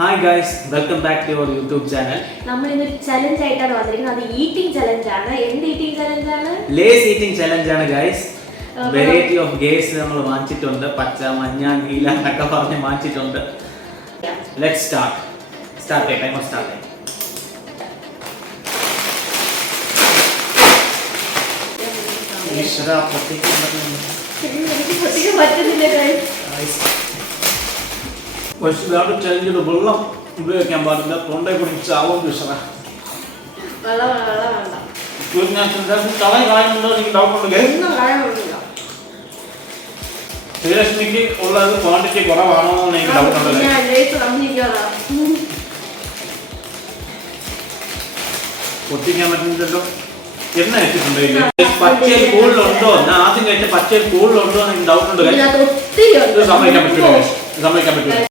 Hi guys, welcome back to our YouTube channel. നമ്മൾ ഇന്ന് challenge ആയിട്ടാണ് വന്നിരിക്കുന്നത്. അത് ഈറ്റിംഗ് ചലഞ്ച് ആണ്. എന്ത് ഈറ്റിംഗ് ചലഞ്ച് ആണ്? Lays eating challenge ആണ് guys. Variety of gays നമ്മൾ വാങ്ങിച്ചിട്ടുണ്ട്. പച്ച, മഞ്ഞ, നീല എന്നൊക്കെ പറഞ്ഞ് വാങ്ങിച്ചിട്ടുണ്ട്. Let's start. Start it. I must start it. ഈശ്വര പൊട്ടിക്കാൻ പറ്റുന്നില്ല guys. പക്ഷേ ഇതാണ് ചലഞ്ചിൽ വെള്ളം ഉപയോഗിക്കാൻ പാടില്ല. തൊണ്ടയെ കുറിച്ച് ചാവും ഈശ്വര. തള കായുണ്ടോ എനിക്ക് ഡൗട്ടുണ്ട്. ശ്രീലക്ഷ്മിക്ക് ഉള്ളത് ക്വാണ്ടിറ്റി കുറവാണോ എന്ന് എനിക്ക് ഡൗട്ടുണ്ട്. പൊട്ടിക്കാൻ പറ്റുന്നില്ലല്ലോ. എണ്ണ വെച്ചിട്ടുണ്ടോ ഇല്ല? പച്ചയിൽ കൂടുതലുണ്ടോ? ഞാൻ ആദ്യം കഴിച്ച പച്ചയിൽ കൂടുതലുണ്ടോ എന്ന് എനിക്ക് ഡൗട്ടുണ്ട്. സമ്മതിക്കാൻ പറ്റില്ല.